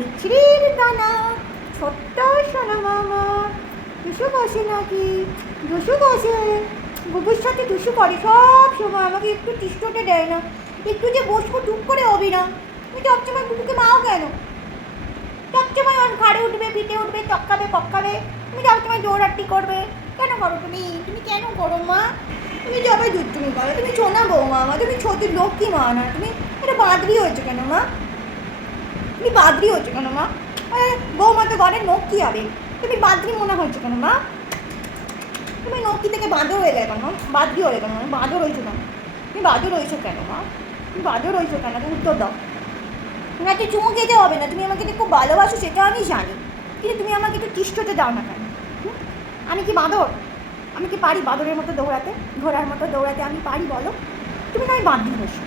মিছরির দানা ছোট্ট সোনা মামা টুসু বসে নাকি টুসু বসে বুবুর সাথে টুসু করে সব সময়, আমাকে একটু টিস্টোতে দেয় না, একটু যে বসবো টুক করে হবে না। তুমি সবসময় বুবুকে মাও কেন? সবসময় ওর ঘাড়ে উঠবে, পিঠে উঠবে, চক্কাবে পক্কাবে, তুমি সবসময় দৌড়াটি করবে, কেন করো তুমি? তুমি কেন করো মা? তুমি যাবে দুধ তুমি করো, তুমি ছোনা বৌমা মা, তুমি ছোট লক্ষ্মী মা না, তুমি এটা বাদরি হয়েছে কেন মা? তুমি বাদরি হচ্ছে কেন মা? বৌমা তো ঘরের নখ কী হবে, তুমি বাদরি মনে হচ্ছে কেন মা? তুমি নক্কি থেকে বাঁদর হয়ে গেল কেন? বাদরি হয়ে কেন? বাঁদর হয়েছো কেন? তুমি বাঁদর হয়েছো কেন মা? তুমি বাঁদর হয়েছো কেন? তুমি উত্তর দাও। তোমাকে চুমু খেতে হবে না, তুমি আমাকে খুব ভালোবাসো সেটা আমি জানি, কিন্তু তুমি আমাকে একটু তিষ্ঠতে দাও না কেন? আমি কি বাঁদর? আমি কি পারি বাঁদরের মতো দৌড়াতে, ঘোড়ার মতো দৌড়াতে আমি পারি বলো? তুমি নয় বাঁদরি বসো।